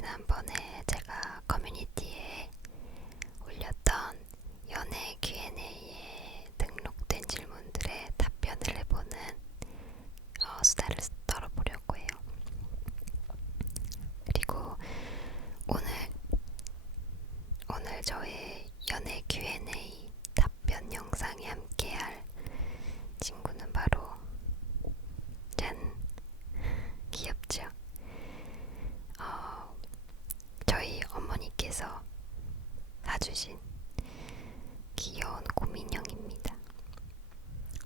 지난번에 제가 커뮤니티에 올렸던 연애 Q&A에 등록된 질문들에 답변을 해보는 수다를 떨어보려고 해요. 그리고 오늘 저의 연애 Q&A 답변 영상에 함께할 친구는 바로 짠! 귀엽죠? 저희 어머니께서 사주신 귀여운 곰인형입니다.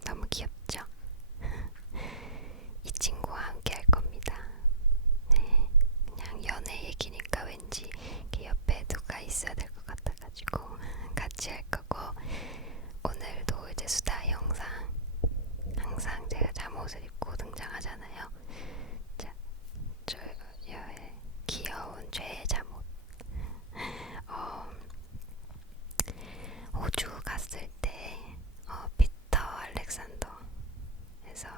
너무 귀엽죠? 이 친구와 함께 할 겁니다. 네, 그냥 연애 얘기니까 왠지 이렇게 옆에 누가 있어야 될 것 같아가지고 같이 할 거고, 오늘도 이제 수다 영상 항상 제가 잠옷을 입고 등장하잖아요. 자, 저의 귀여운 죄의 잠옷. 호주 갔을 때 피터 알렉산더에서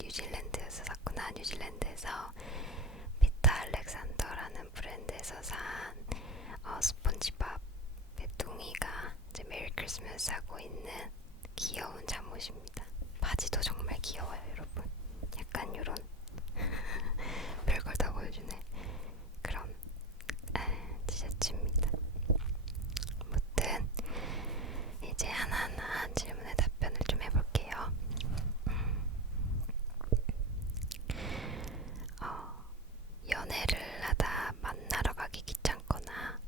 뉴질랜드에서 샀구나. 뉴질랜드에서 피터 알렉산더라는 브랜드에서 산 스폰지밥 배뚱이가 이제 메리 크리스마스 하고 있는 귀여운 잠옷입니다. 바지도 정말 귀여워요, 여러분. 약간 요런 별걸 다 보여주네. 그런 티셔츠입니다. 아무튼 이제 하나하나 질문에 답변을 좀 해볼게요. 연애를 하다 만나러 가기 귀찮거나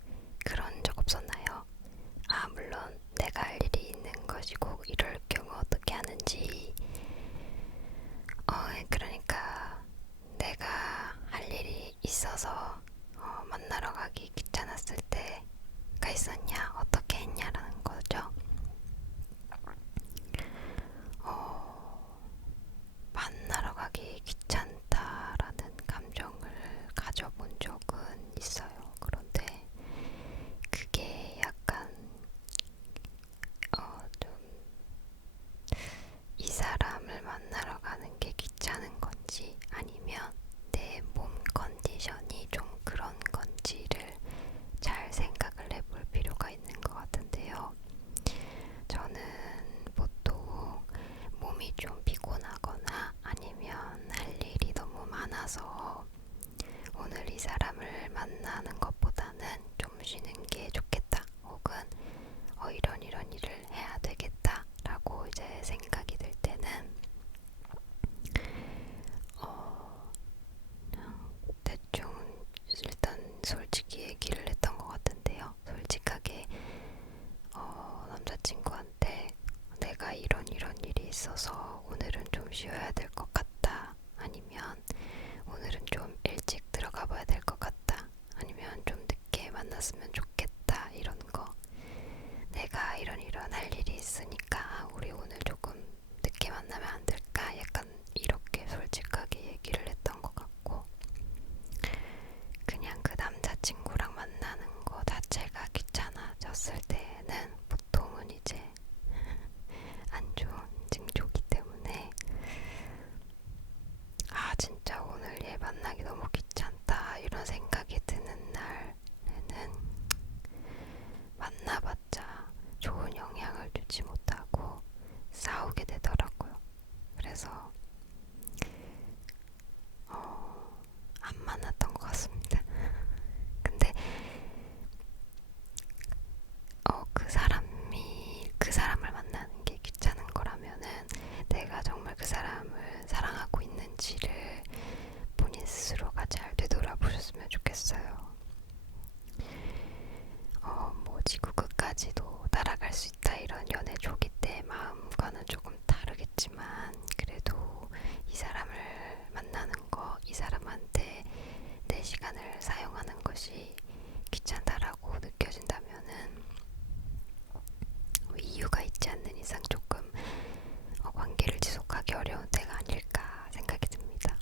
그런 적 없었나요? 물론 내가 할 일이 있는 것이고 이럴 경우 어떻게 하는지. 그러니까 내가 할 일이 있어서 만나러 가기 귀찮았을 때가 있었냐, 어떻게 했냐라는 거죠. 만나러 가기 귀찮다라는 감정을 가져본 적은 있어요. 그런데 그게 약간 좀 이 사람을 만나러 가는 게 귀찮은 건지 아니면 내 몸 컨디션이 좀 그런 건지를 잘 생각을 해볼 필요가 있는 것 같은데요. 저는 보통 몸이 좀 피곤하거나 아니면 할 일이 너무 많아서 오늘 이 사람을 만나는 것보다는 좀 쉬는 게 좋겠다, 혹은 이런 일을 해야 되겠다 라고 이제 생각이 들 때는 대충 일단 솔직히 얘기를 했던 것 같은데요. 솔직하게 남자친구한테 내가 이런 일이 있어서 오늘은 좀 쉬어야 될 것 같다, 아니면 오늘은 좀 일찍 들어가 봐야 될 것 같다, 아니면 좀 늦게 만났으면 좋겠다, 이런 거. 내가 이런 할 일이 있으니까 우리 오늘 조금 늦게 만나면 안 될까? 약간 이렇게 솔직하게 얘기를 했던 것 같고, 그냥 그 남자친구랑 만나는 거 자체가 귀찮아졌을 때는 보통은 이제 안 좋은 징조기 때문에 진짜 오늘 얘 만나기 너무 귀찮다 이런 생각이 드는 날에는 만나봤자 좋은 영향을 주지 못하고 싸우게 되더라고요. 그래서 안 만났던 것 같습니다. 근데 그 사람을 만나는 게 귀찮은 거라면은 내가 정말 그 사람을 사랑하고 있는지를 본인 스스로가 잘 되돌아보셨으면 좋겠어요. 뭐 지구 끝까지도 따라갈 수 있다 이런 연애 초기 때 마음과는 조금 다르겠지만, 그래도 이 사람을 만나는 거, 이 사람한테 내 시간을 사용하는 것이 귀찮다라고 느껴진다면은 이유가 있지 않는 이상 조금 관계를 지속하기 어려운 때가 아닐까 생각이 듭니다.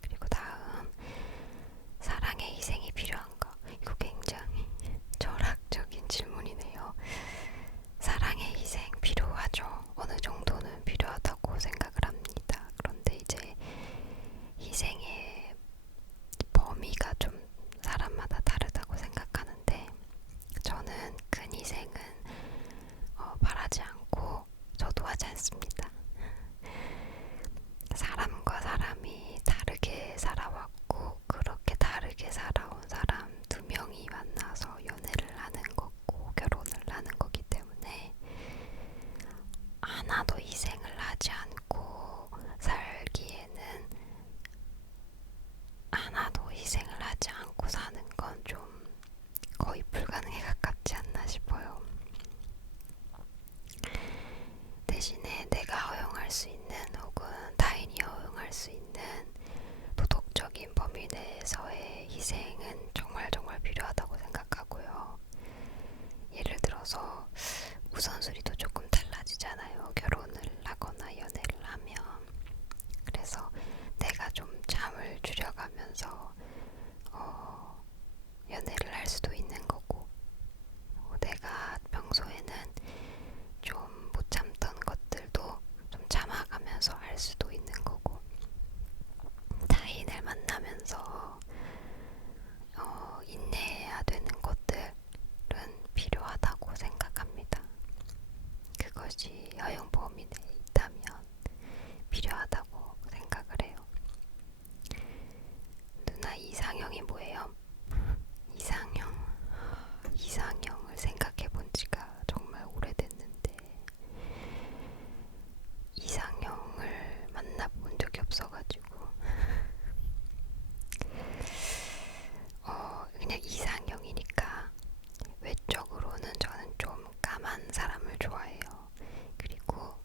그리고 다음, 사랑의 희생이 필요한가? 이거 굉장히 철학적인 질문이네요. 사랑의 희생 필요하죠. 어느 정도는 필요하죠. 제한적인 범위 내에서의 희생은 정말 필요하다고 생각하고요. 예를 들어서 우선순위도 조금 달라지잖아요. 결혼을 하거나 연애를 하면. 그래서 내가 좀 잠을 줄여가면서 연애를 할 수도 있는 거고, 내가 평소에는 좀 못 참던 것들도 좀 참아가면서 할 수도 있는 거고, 타인을 만나면서 인내해야 되는 것들은 필요하다고 생각합니다. 그것이 허용 범위 내에 있다면 필요하다고 생각을 해요. 누나 이상형이 뭐예요? 이상형을 생각해 본 지가 정말 오래됐는데 이상형을 만나본 적이 없어가지고 그냥 이상형이니까 외적으로는 저는 좀 까만 사람을 좋아해요. 그리고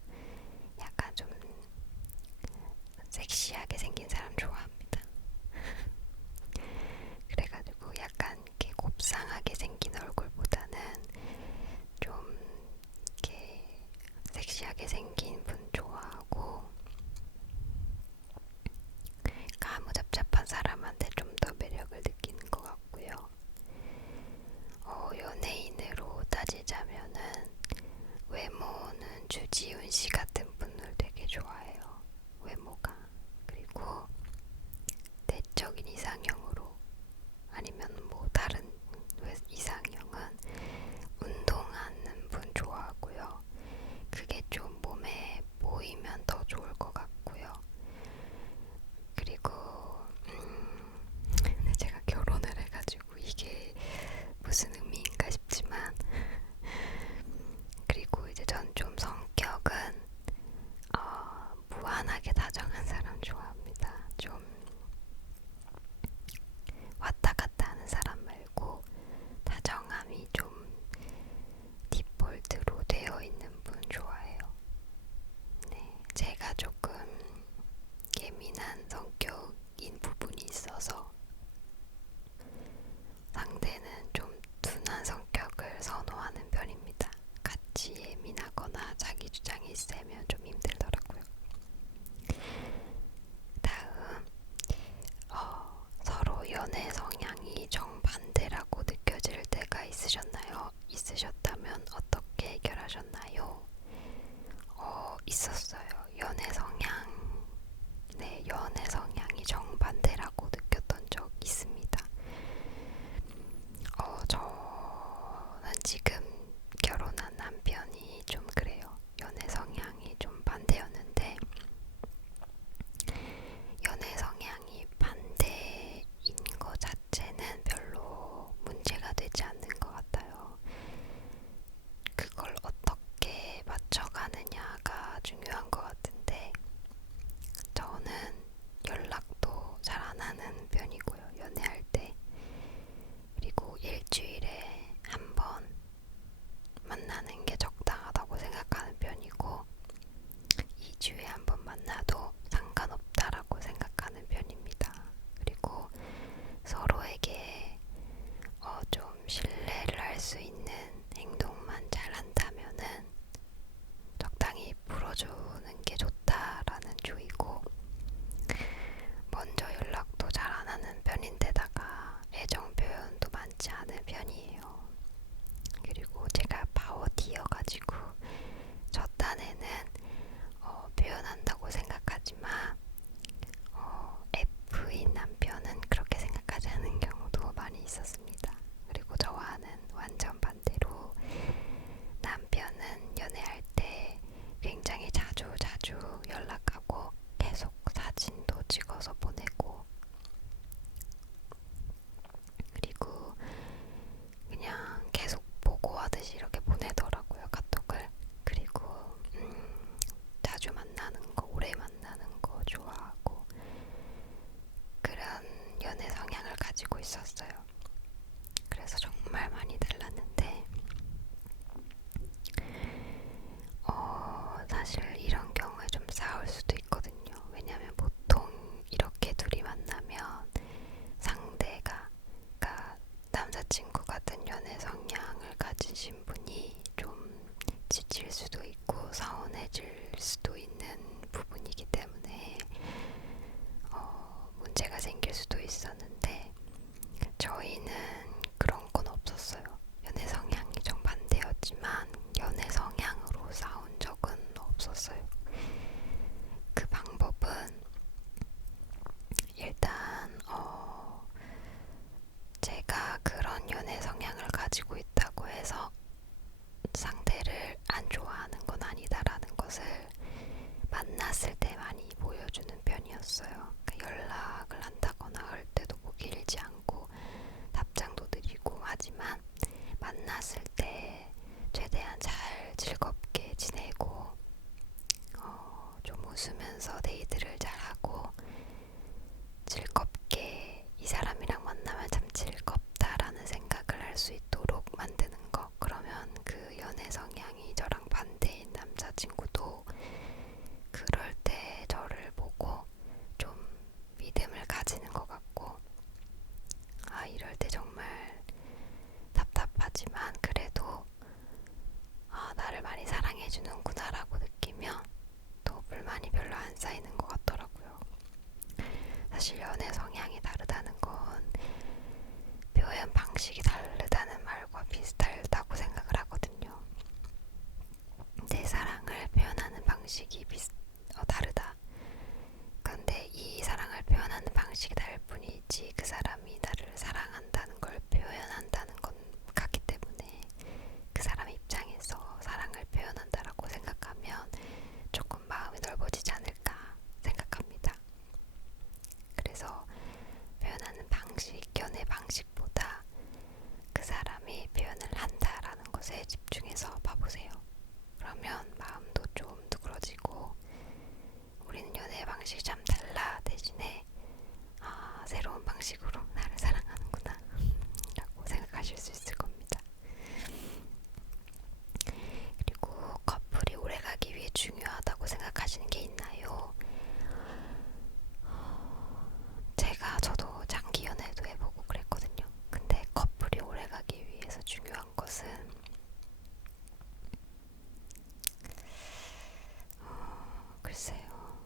만나서 데이트를 잘 하고 즐겁게 이 사람이랑 만나면 참 즐겁다라는 생각을 할 수 있도록 만드는 거. 그러면 그 연애 성향이 저랑 반대인 남자친구도 그럴 때 저를 보고 좀 믿음을 가지는 것 같고, 아, 이럴 때 정말 답답하지만 그래도 나를 많이 사랑해주는구나 라고 느끼면 또 불만이 별로 안 쌓이는 것 같더라고요. 사실 연애 성향이 다르다는 건 표현 방식이 다르다는 말과 비슷하다고 생각을 하거든요. 내 사랑을 표현하는 방식이 다르다. 근데 이 사랑을 표현하는 방식이 다를 뿐이지 그 사람이 나를 사랑한다는 걸 표현한다는 건 같기 때문에 그 사람의 입장에서 사랑을 표현한다라고 생각하면 조금 마음이 넓어지지 않을까 생각합니다. 그래서 표현하는 방식, 연애 방식보다 그 사람이 표현을 한다라는 것에 집중해서 봐보세요. 그러면 마음도 좀 누그러지고 우리는 연애 방식이 참 달라 대신에 새로운 방식으로 나를 사랑하는구나 라고 생각하실 수 있을 겁니다. 그리고 커플이 오래가기 위해 중요하다고 생각하시는 게 있나요? 저도 장기 연애도 해보고 그랬거든요. 근데 커플이 오래가기 위해서 중요한 것은 글쎄요.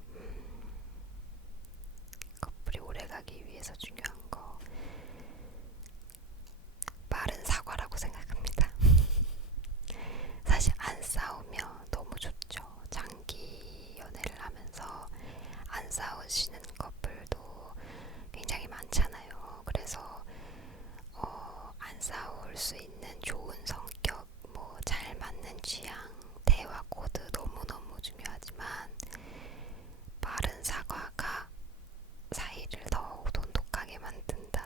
커플이 오래가기 위해서 중요한 거 빠른 사과라고 생각합니다. 사실 안 싸우면 너무 좋죠. 장기 연애를 하면서 안 싸우시는 커플도 굉장히 많잖아요. 그래서 안 싸울 수 있는 좋은 성격, 뭐 잘 맞는 취향, 대화 코드 너무너무 중요하지만 빠른 사과가 사이를 더욱 돈독하게 만든다.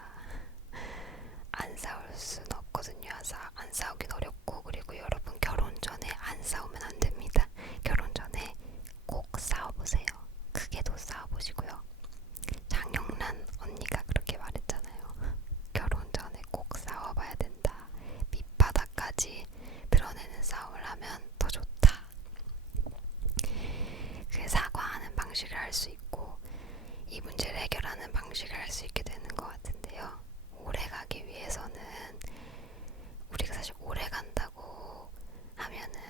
안 싸울 순 없거든요. 안 싸우긴 어렵고, 그리고 여러분 결혼 전에 안 싸우면 안 됩니다. 결혼 전에 꼭 싸워보세요. 크게도 싸워보시고요. 장영란 언니가 그렇게 말했잖아요. 결혼 전에 꼭 싸워봐야 된다. 밑바닥까지 드러내는 싸움을 하면 더 좋다. 그 사과하는 방식을 할 수 있고 이 문제를 해결하는 방식을 할 수 있게 되는 것 같은데요. 오래 가기 위해서는 우리가 사실 오래 간다고 하면은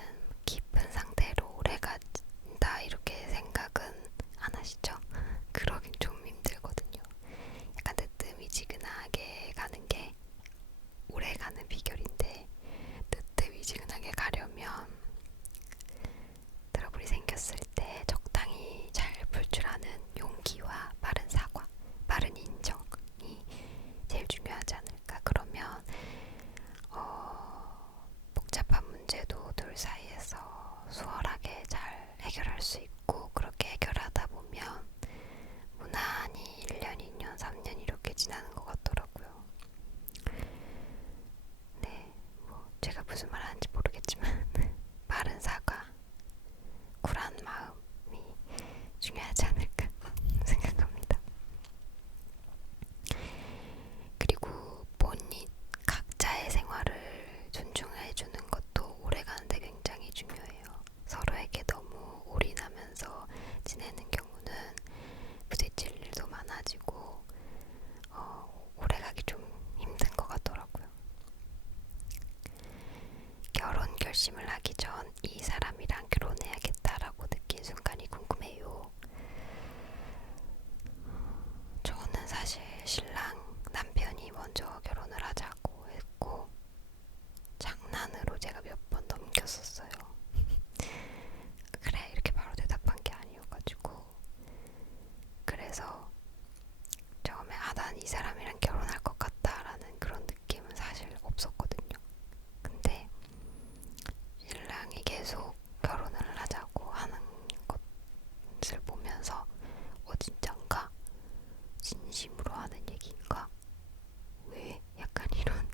깊은 상태로 오래 간다 이렇게 생각은 안 하시죠? 그러긴 좀 힘들거든요. 약간 뜨뜻미지근하게 가는 게 오래 가는 비결인데 뜨뜻미지근하게 가려면 트러블이 생겼을 때 적당히 잘 풀 줄 아는 용기와 빠른 사과, 빠른 인정이 제일 중요하지 않을까. 그러면 복잡한 문제도 둘 사이에서 수월하게 잘 해결할 수 있고, 그렇게 해결하다 보면 무난히 1년, 2년, 3년 이렇게 지나는 것 같더라고요. 네, 뭐 제가 무슨 말 하는지 모르겠지만 빠른 사과, 쿨한 마음이 중요하지 않을까 생각합니다. 그리고 본인 각자의 생활을 존중해주는 것도 오래가는데 굉장히 중요해요. 서로에게 너무 올인하면서 지내는 경우는 부딪힐 일도 많아지고 오래가기 좀 힘든 것 같더라고요. 결혼 결심을 하기 전 이 사람이랑 결혼해야겠다라고 느낀 순간이 궁금해요. 저는 사실 신랑 남편이 먼저 결혼을 하자고 했고 장난으로 제가 몇 번 넘겼었어요. 그래 이렇게 바로 대답한 게 아니어가지고, 그래서 처음에 난 이 사람이랑 결혼할 것 같다라는 그런 느낌은 사실 없었거든요. 근데 신랑이 계속 결혼을 하자고 하는 것을 보면서 진짠가? 진심으로 하는 얘기인가? 왜? 약간 이런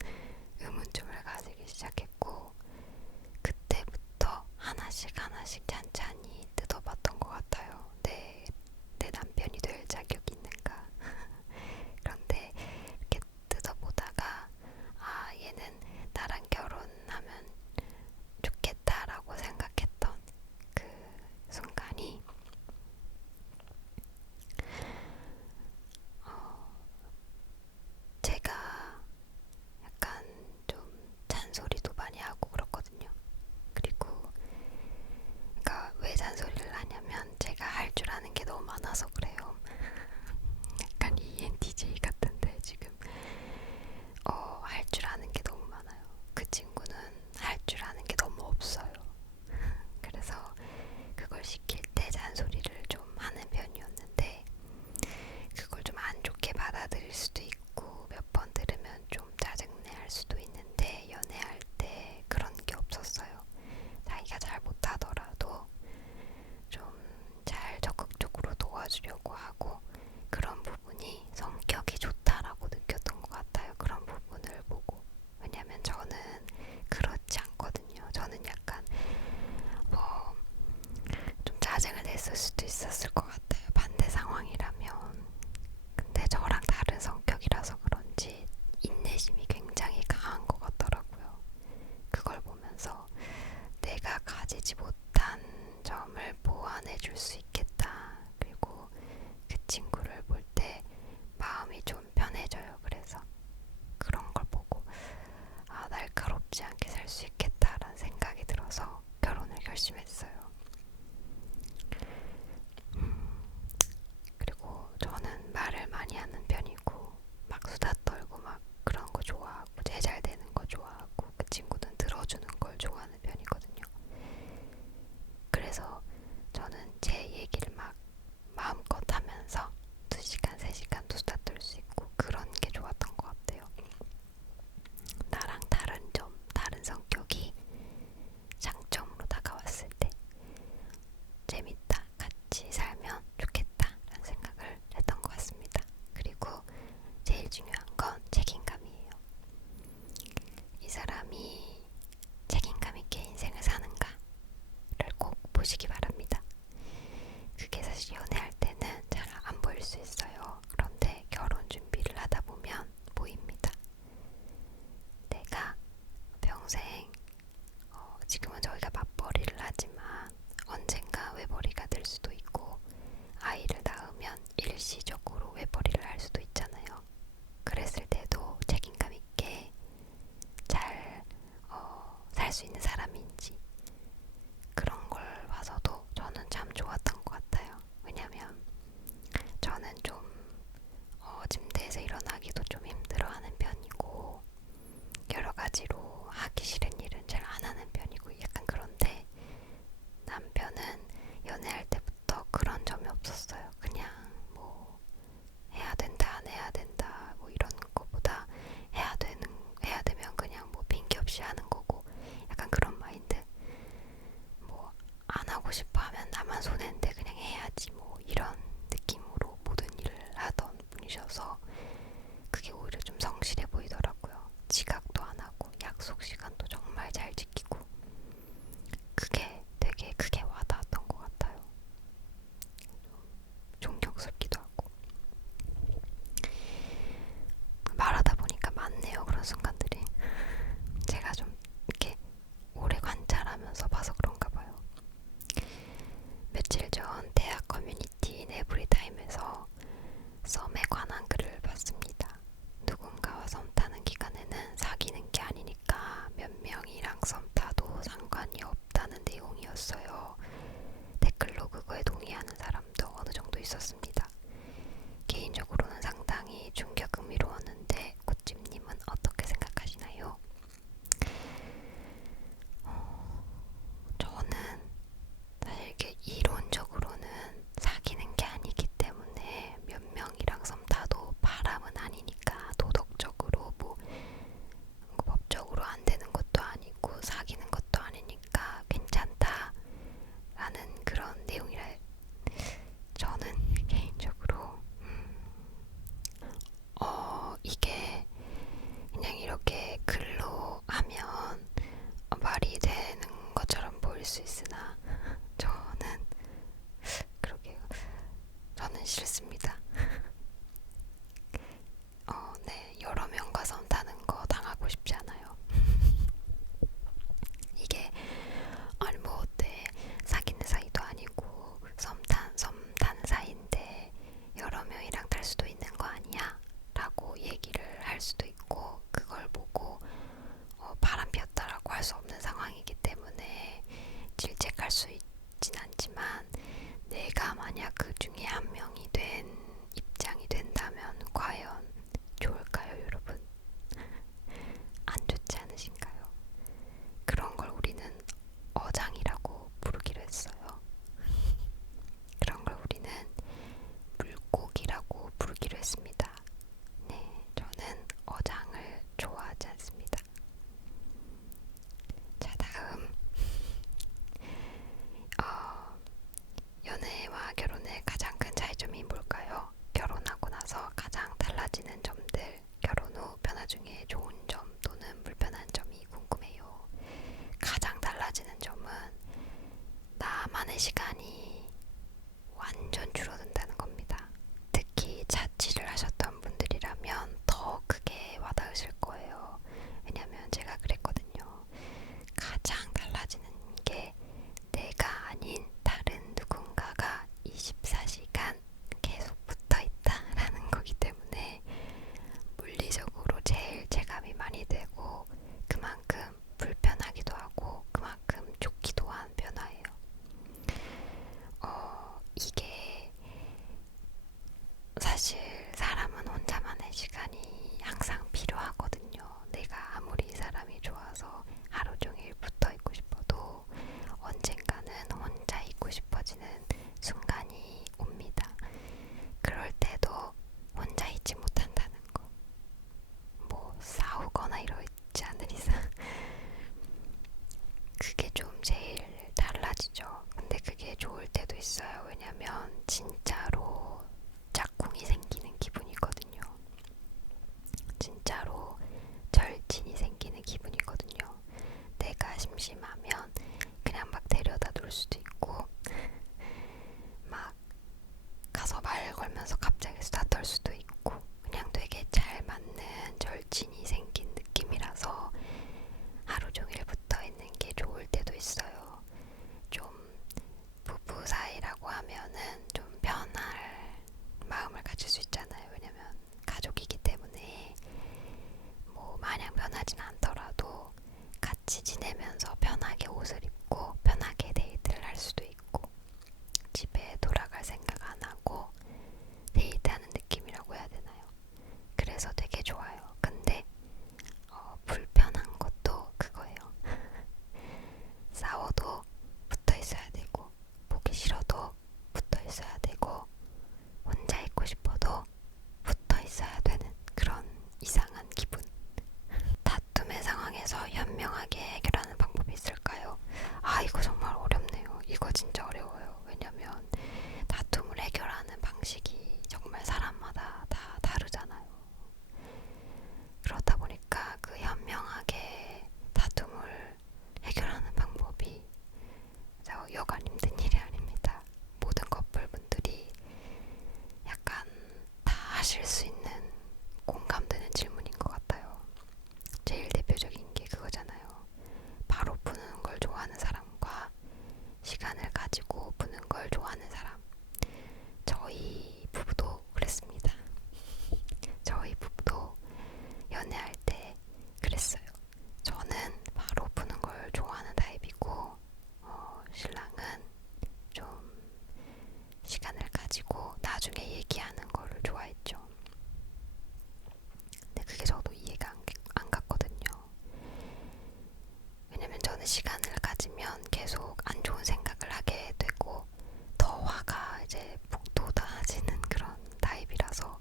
아는 게 너무 많아서 그래요. 약간 ENTJ 같은데 지금 할 줄 아는 게 너무 많아요. 그 친구는 할 줄 아는 게 너무 없어요. 그래서 그걸 시킬 때 잔소리를 좀 하는 편이었는데 그걸 좀 안 좋게 받아들일 수도 있고 몇 번 들으면 좀 짜증내할 수도 있는데 연애할 때 그런 게 없었어요. 자기가 잘 못하더라도 좀 잘 적극적으로 도와주려고 하고 그런 부분이 성격이 좋다라고 느꼈던 것 같아요. 그런 부분을 보고. 왜냐면 저는 그렇지 않거든요. 저는 약간 좀 짜증을 냈을 수도 있었을 것 같아요. 반대 상황이라면. 근데 저랑 다른 성격이라서 그런지 인내심이 굉장히 강한 것 같더라고요. 그걸 보면서 내가 가지지 못한 점을 보완해 줄 수 있겠다. 그리고 그 친구를 볼 때 마음이 좀 편해져요. 그래서 그런 걸 보고 날카롭지 않게 살 수 있겠다라는 생각이 들어서 결혼을 결심했어요. 그리고 저는 말을 많이 하는 편이고 막 수다 떨고 막 그런 거 좋아하고 제 잘 되는 거 좋아하고 그 친구는 들어주는 걸 좋아하는 편이거든요. 그래서 저는 제 얘기를 막 마음껏 하면서 2시간, 3시간도 수다 떨 수 있고 그런 게 좋았던 것 같아요. 나랑 다른 점, 다른 성격이 장점으로 다가왔을 때 재밌다, 같이 살면 좋겠다 라는 생각을 했던 것 같습니다. 그리고 제일 중요한 건 책임감이에요. 이 사람이 책임감 있게 인생을 사는가를 꼭 보시기 바랍니다. 그게 사실 연애할 때는 잘 안 보일 수 있어요. 그런데 결혼 준비를 하다 보면 보입니다. 내가 평생 지금은 저희가 맞벌이를 하지만 언젠가 외벌이가 될 수도 있고 아이를 낳으면 일시적으로 외벌이를 할 수도 있잖아요. 그랬을 때도 책임감 있게 잘 살 수 있는 사람인지 그런 걸 봐서도 저는 참 좋았던 것 같아요. 왜냐면 저는 좀 침대에서 일어나기도 좀 힘들어하는 편이고 여러 가지로 하기 싫은 일은 잘 안 하는 편이고 약간 그런데 남편은 연애할 때부터 그런 점이 없었어요. 그냥 뭐 해야 된다, 안 해야 된다 뭐 이런 거보다 해야 되면 그냥 뭐 핑계 없이 하는 거고 약간 그런 마인드. 뭐 안 하고 싶어 하면 나만 손해인데 그냥 해야지 뭐 이런 느낌으로 모든 일을 하던 분이셔서 그게 오히려 좀 성실해 보이더라고요. 지각도 안 하고 약속 시간도 정말 잘 지키고 그게 되게 크게 와닿았던 것 같아요. 좀 존경스럽기도 하고. 말하다 보니까 많네요. 그런 순간들이. 제가 좀 이렇게 오래 관찰하면서 봐서 그런가 봐요. 며칠 전 대학 커뮤니티 네브리타임에서 썸에 관한 글을 봤습니다. 누군가와 썸 타는 기간에는 사귀는 게 아니니까 몇 명이랑 썸 타도 상관이 없다는 내용이었어요. 댓글로 그거에 동의하는 사람도 어느 정도 있었습니다. 개인적으로는 상당히 충격 의미로웠는데 꽃집님은 어떻게 생각하시나요? 저는 사실 이게 이론적으로는 사귀는 게 아니기 때문에 몇 명이랑 썸 타도 바람은 아니니까 도덕적으로 뭐 법적으로 안 되는 것도 아니고 사귀는 것도 아니니까 괜찮다라는 그런 내용이라 저는 개인적으로 이게 그냥 이렇게 글로 하면 말이 되는 것처럼 보일 수 있으나 저는 그러게요. 저는 싫습니다. 네, 여러 명과 썸 타는 거 당하고 싶지 않아요. 이게 아니 뭐 어때 사귀는 사이도 아니고 썸 타는 사이인데 여러 명이랑 탈 수도 있는 거 아니야? 라고 얘기를 할 수도 있고 그걸 보고 바람 피웠다라고 할 수 없는 상황이기 때문에 질책할 수 있진 않지만 내가 만약 그 시간이 항상 필요하거든요. 내가 아무리 사람이 좋아서 하루 종일 붙어 있고 싶어도 언젠가는 혼자 있고 싶어지는 순간이 옵니다. 그럴 때도 혼자 있지 못한다는 거. 뭐 싸우거나 이러지 않은 이상 그게 좀 제일 달라지죠. 근데 그게 좋을 때도 있어요. 왜냐면 진짜로 짝꿍이 생기는 기분이거든요. 진짜로 절친이 생기는 기분이거든요. 내가 심심하면 그냥 막 데려다 둘 수도 있고 막 가서 말 걸면서 갑자기 수다 떨 수도 있고 그냥 되게 잘 맞는 절친이 생긴 느낌이라서 하루 종일 붙어 있는 게 좋을 때도 있어요. 좀 부부 사이라고 하면은 좀 편할 마음을 가질 수 있잖아요. 왜냐면 가족이기 때문에 뭐 마냥 편하진 않더라도 같이 지내면서 편하게 옷을 입고 편하게 데이트를 할 수도 있고 집에 돌아갈 생각 안 하고 데이트하는 느낌이라고 해야 되나요? 그래서 되게 좋아요. 근데 불편한 것도 그거예요. 싸워도 붙어 있어야 되고 보기 싫어도 붙어 있어야 되고 혼자 있고 싶어도 붙어 있어야 되는 그런 이상한 기분. 다툼의 상황에서 현명하게 해결하는 방법이 있을까요? 아, 이거 정말 어렵네요. 이거 진짜 어려워요. 왜냐면 다툼을 해결하는 방식이 정말 사람마다 다 다르잖아요. 그렇다 보니까 그 현명하게 다툼을 해결하는 방법이 여간 힘든 일이 아닙니다. 모든 커플분들이 약간 다 하실 수 있는 공감되는 질문인 것 같아요. 제일 대표적인 게 그거잖아요. 바로 푸는 걸 좋아하는 사람과 시간을 가지고 푸는 걸 좋아하는 사람. 저희 부부도 그랬습니다. 저희 부부도 연애할 때 그랬어요. 저는 바로 푸는 걸 좋아하는 타입이고 신랑은 좀 시간을 가지고 나중에 얘기하는 거를 좋아했죠. 근데 그게 저도 이해가 안 갔거든요. 왜냐면 저는 시간을 가지면 계속 안 좋은 생각을 하게 되고 더 화가 이제 북돋아지는 그런 타입이라서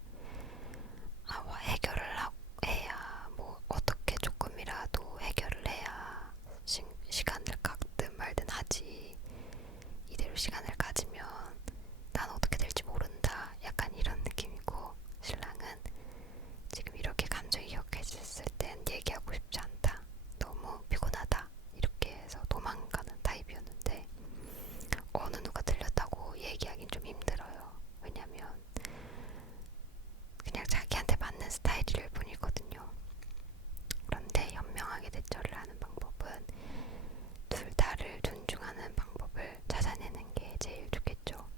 해결을 해야 뭐 어떻게 조금이라도 해결을 해야 시간을 갖든 말든 하지. 이대로 시간을 가지면 난 어떻게 될지 모른다. 약간 이런 느낌이고 신랑은 지금 이렇게 감정이 격해졌을 땐 얘기하고 싶지 않다. 너무 피곤하다. 이렇게 해서 도망가는 타입이었는데 어느 누가 들렸다고 얘기하긴 좀 힘들어요. 왜냐면 그냥 자기한테 맞는 스타일일 뿐이거든요. 그런데 현명하게 대처를 하는 방법은 둘 다를 존중하는 방법을 찾아내는 게 제일 좋겠죠.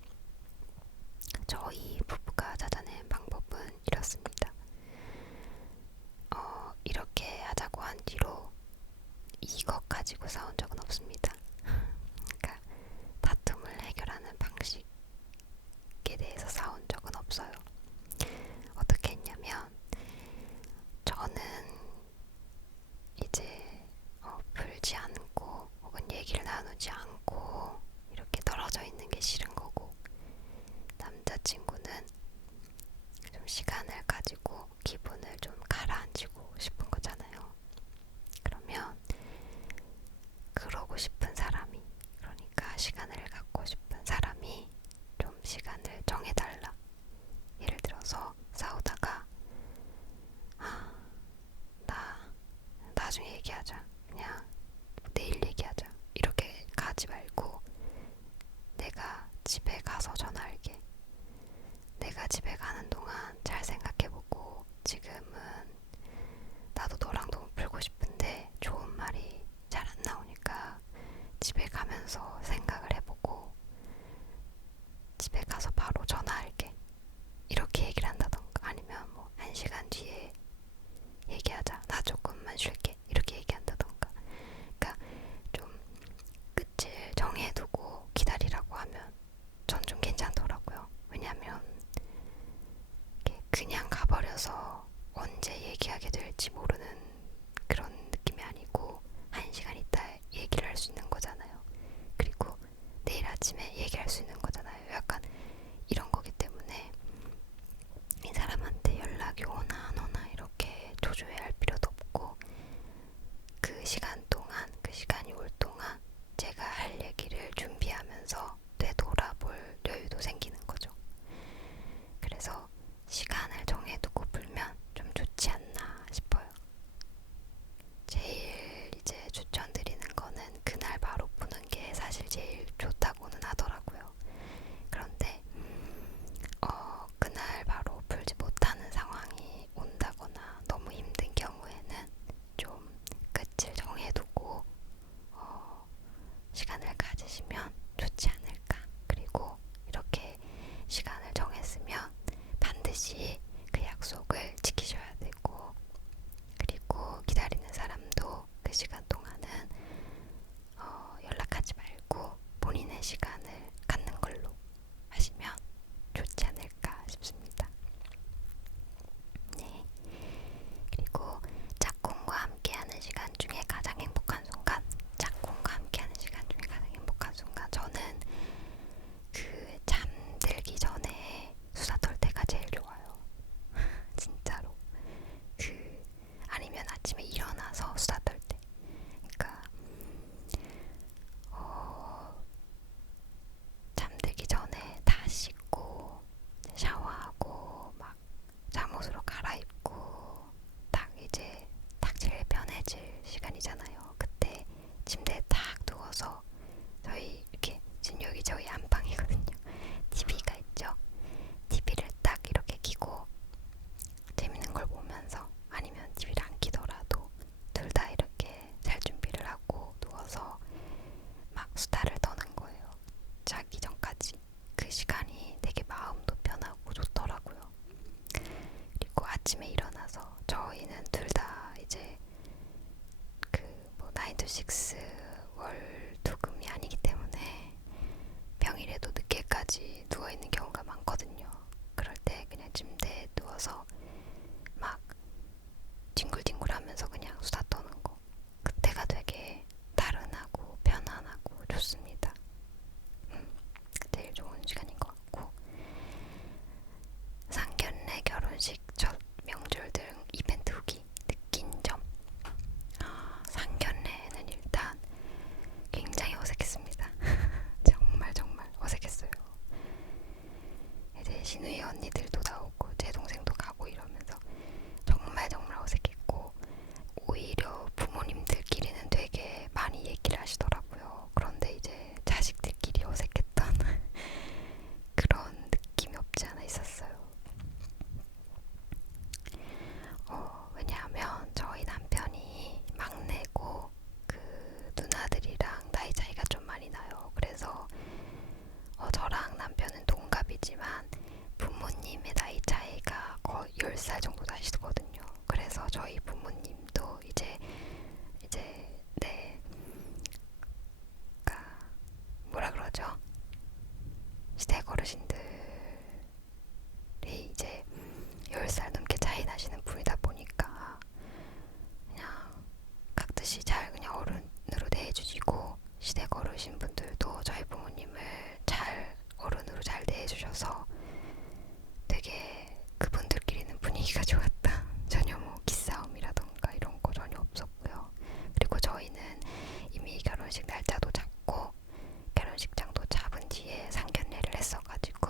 저희 부부가 찾아낸 방법은 이렇습니다. 이렇게 하자고 한 뒤로 이것 가지고 싸운 적은 없습니다. 그러니까 다툼을 해결하는 방식에 대해서 싸운 적은 없어요. 어떻게 했냐면 저는 이제 풀지 않고 혹은 얘기를 나누지 않고 이렇게 떨어져 있는 게 싫은 거고 남자친구는 좀 시간을 가지고 기분을 좀 가라앉히고 싶은 거잖아요. 그러면 그러고 싶은 사람이, 그러니까 시간을 갖고 싶은 사람이 좀 시간을 정해달라. 예를 들어서 싸우다가 나 나중에 얘기하자. 그냥 내일 얘기하자. 이렇게 가지 말고 내가 집에 가서 전화할게. 내가 집에 가는 동안 잘 생각해보고 지금은 나도 너랑 너무 풀고 싶은데 좋은 말이 잘 안 나오니까 집에 가면서 생각을 해보고 집에 가서 바로 전화할게. 이렇게 얘기를 한다던가 아니면 뭐 1시간 뒤에 얘기하자. 나 조금만 쉴게. 이렇게 얘기한다던가. 그러니까 좀 끝을 정해두고 기다리라고 하면 전 좀 괜찮더라고요. 왜냐면 그냥 가버려서 될지 모르는 그런 느낌이 아니고 1시간 있다 얘기를 할 수 있는 거잖아요. 그리고 내일 아침에 얘기할 수 있는 거잖아요. 약간 이런 거기 때문에 이 사람한테 연락이 오나 안 오나 이렇게 조조해할 필요도 없고, 그 시간 동안, 그 시간이 올 동안 제가 할 얘기를 준비하면서 되돌아볼 여유도 생기는 거죠. 그래서 시간을 정해두고 풀면 좀 좋지 않나 싶어요. 제일 이제 추천드리는 거는 그날 바로 푸는 게 사실 제일 좋다고는 하더라고요. 그런데 그날 바로 풀지 못하는 상황이 온다거나 너무 힘든 경우에는 좀 끝을 정해두고 시간을 가지시면 좋지 않을까. 그리고 이렇게 시간을 정했으면 반드시 그 약속을 지키셔야 되고, 그리고 기다리는 사람도 그 시간 동안은 연락하지 말고 본인의 시간을 갖는 걸로 하시면 좋지 않을까 싶습니다. 네. 그리고 짝꿍과 함께하는 시간 중에 가장 행복한 순간, 짝꿍과 함께하는 시간 중에 가장 행복한 순간, 저는 그 잠들기 전에 수다 떨 때가 제일 좋아요. 진짜로. 아니면 아침에 일어나서 수다 떨 때. 그러니까 잠들기 전에 다 씻고 샤워하고 막 잠옷으로 갈아입고 딱 이제 딱 제일 편해질 시간이잖아요. 그때 침대에 딱 누워서, 저희 이렇게 지금 여기 저희 안방이거든요. TV가 있죠. TV를 딱 이렇게 켜고 재밌는 걸 보면서, 아니면 TV를 안 켜더라도 둘 다 이렇게 잘 준비를 하고 누워서 막 수다를 떠는 거예요. 자기 전까지. 그 시간이 되게 마음도 편하고 좋더라고요. 그리고 아침에 일어나서 저희는 둘 다 이제 뭐 9 to 6 월두금이 아니기 때문에 평일에도 늦게까지 누워있는 경우가 많거든요. 그럴 때 그냥 침대에 누워서 막 뒹굴뒹굴하면서 그냥 수다 떠는 거, 그때가 되게 나른하고 편안하고 좋습니다. 제일 좋은 시간인 것 같고, 상견례, 결혼식, 첫 명절 등 이벤트 후기 느낀 점. 상견례는 일단 굉장히 어색했습니다. 정말 어색했어요. 이제 시누이 언니들도 나오고 제 동생도 가고 이러면서 정말 어색했고, 오히려 부모님들끼리는 되게 많이 얘기를 하시더라고요. 그런데 이제 자식들끼리 어색했던 그런 느낌이 없지 않아 있었어요. 왜냐하면 저희 남편이 막내고 그 누나들이랑 나이 차이가 좀 많이 나요. 그래서 저랑 남편은 동갑이지만 부모님의 나이 차이가 거의 10살 정도 나시거든요. 그래서 저희 부모님도 이제 네, 그러니까 뭐라 그러죠? 시댁 어르신들이 이제 10살 넘게 차이 나시는 분이다 보니까 그냥 각듯이 잘 그냥 어른으로 대해주시고, 시댁 어르신 분들도 저희 부모님을 잘 어른으로 잘 대해주셔서 되게 그분들끼리는 분위기가 좋았다. 전혀 뭐 기싸움이라던가 이런 거 전혀 없었고요. 그리고 저희는 이미 결혼식 날짜도 잡고 결혼식장도 잡은 뒤에 상견례를 했어가지고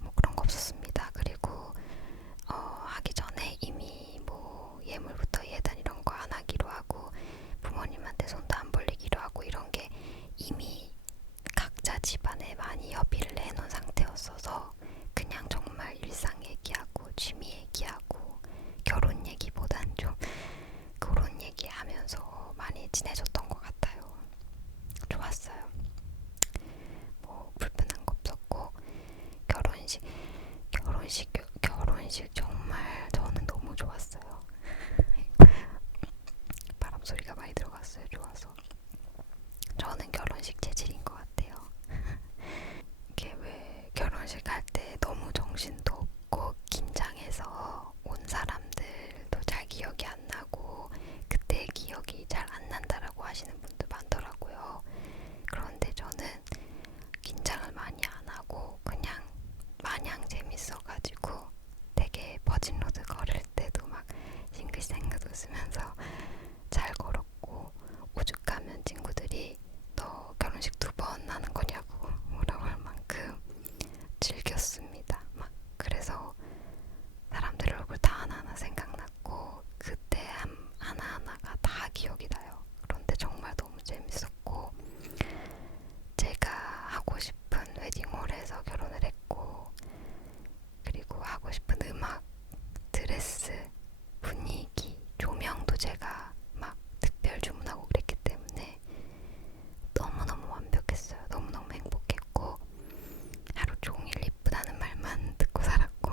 뭐 그런 거 없었습니다. 그리고 하기 전에 이미 뭐 예물부터 예단 이런 거 안 하기로 하고 부모님한테 손도 안 벌리기로 하고, 이런 게 이미 각자 집안에 많이 협의를 해놓은 상태였어서 그냥 정말 일상 얘기하고 취미 얘기하고 결혼 얘기보단 좀 그런 얘기하면서 많이 친해졌던 것 같아요. 좋았어요. 뭐 불편한 거 없었고, 결혼식 정말 저는 너무 좋았어요. 바람 소리가 많이 들어갔어요. 좋아서. 저는 결혼식 재질인 것 같아요. 이게 왜 결혼식 할 때 너무 정신도 없고 긴장해서 오는 사람들도 잘 기억이 안 나고 그때 기억이 잘 안 난다라고 하시는 분도 많더라고요. 그런데 저는 긴장을 많이 안 하고 그냥 마냥 재밌어가지고 되게 버진로드 걸을 때도 막 싱글생글 웃으면서 잘 걸었고, 오죽하면 친구들이 너 결혼식 2번 하는 거냐고 물어볼 만큼 즐겼습니다. 막 그래서 사람들 얼굴 다 하나하나 생각났고 그때 하나하나가 다 기억이 나요. 그런데 정말 너무 재밌었고, 제가 하고 싶은 웨딩홀에서 결혼을 했고, 그리고 하고 싶은 음악, 드레스, 분위기, 조명도 제가 막 특별 주문하고 그랬기 때문에 너무너무 완벽했어요. 너무너무 행복했고, 하루 종일 이쁘다는 말만 듣고 살았고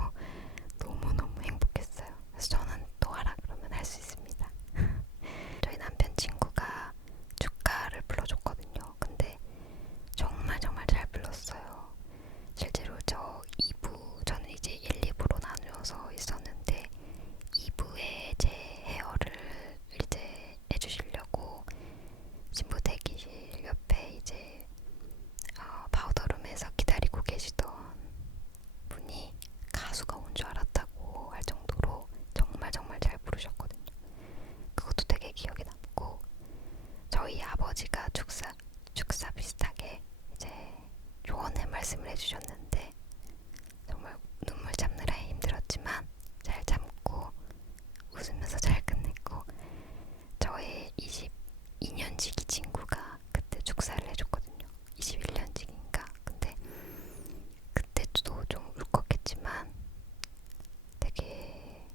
너무너무 행복했어요. 그래서 저는 또 하라 그러면 할 수 있습니다. 저희 남편 친구가 축가를 불러줬거든요. 근데 정말 정말 잘 불렀어요. 실제로 저 2부, 저는 이제 1, 2부로 나누어서 있었는데 2부에 제 헤어를 이제 해주시려고 신부 대기실 옆에 이제 파우더룸에서 기다리고 계시던 분이 가수가 온 줄 알았다고 할 정도로 정말 정말 잘 부르셨거든요. 그것도 되게 기억에 남고, 저희 아버지가 축사 비슷하게 이제 조언의 말씀을 해주셨는데 정말 눈물 참느라 힘들었지만 잘 참고 웃으면서 잘 끝냈고, 저의 22년지기 친구가 그때 축사를 해줬거든요. 21년지기인가? 근데 그때도 좀 울컥했지만 되게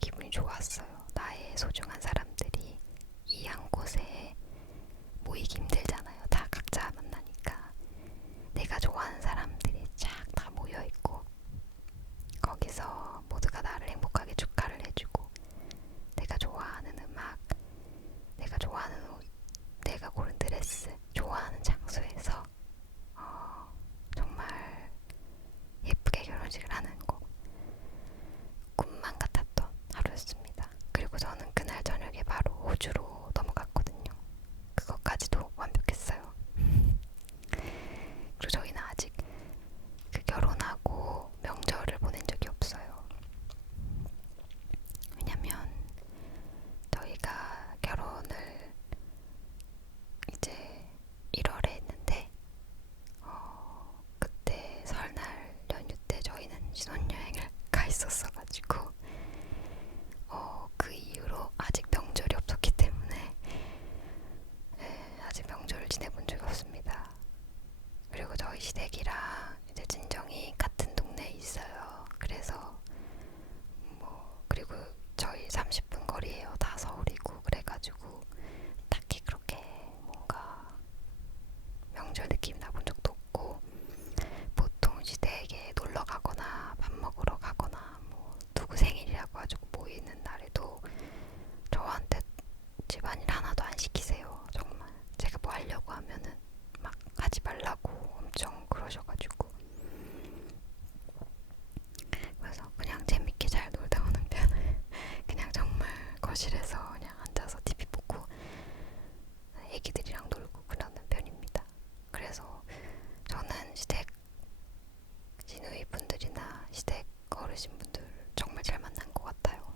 기분이 좋았어요. 나의 소중한 사람들이 이 한 곳에 모이기 힘들잖아요. 다 각자 만나니까. 내가 좋아하는 사람들이 쫙 다 모여있고 거기서 모두가 나를 행복하게 축하를 해주고, 내가 좋아하는 음악, 내가 좋아하는 옷, 내가 고른 드레스, 좋아하는 장소에서 정말 예쁘게 결혼식을 하는 거, 꿈만 같았던 하루였습니다. 그리고 저는 그날 저녁에 바로 호주로 넘어갔거든요. 그것까지도 완벽했어요. 그리고 저희는 아직 그 결혼하고 명절을 보낸 적이 없어요. 왜냐면 저희가 결혼을 이제 1월에 했는데 그때 설날 연휴 때 저희는 신혼여행을 가 있었어가지고 그 이후로 아직 명절이 없었기 때문에 아직 명절을 지내본 적이 없습니다. 그리고 저희 시댁이랑 이제 친정이 같은 동네에 있어요. 그래서 그리고 저희 30분 거리예요. 다 서울이고. 그래가지고 딱히 그렇게 뭔가 명절 느낌 나본 적도 없고, 보통 시댁에 놀러 가거나 밥 먹으러 가거나 누구 생일이라고 가지고 모이는 날에도 저한테 집안일 하나도 안 시키세요. 정말 제가 뭐 하려고 하면은 막 하지 말라고 엄청 그러셔가지고, 그래서 그냥 재밌게 잘 놀다 오는 편을 그냥 정말 거실에서 그냥 앉아서 TV 보고 애기들이랑 놀고 그러는 편입니다. 그래서 저는 시댁 시누이 분들이나 시댁 어르신분들 정말 잘 만난 것 같아요.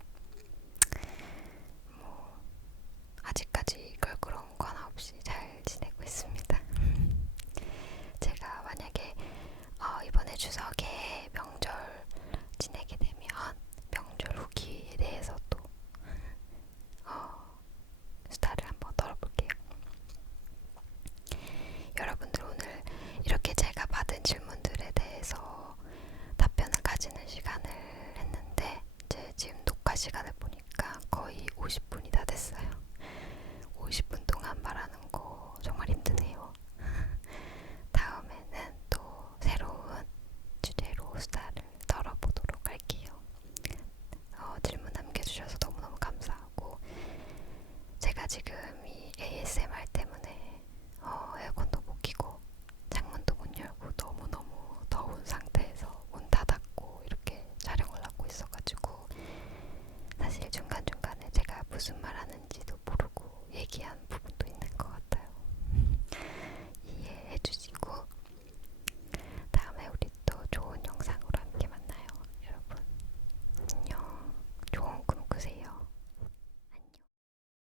아직까지 껄끄러운 거 하나 없이 잘 지내고 있습니다. 제가 만약에 이번에 추석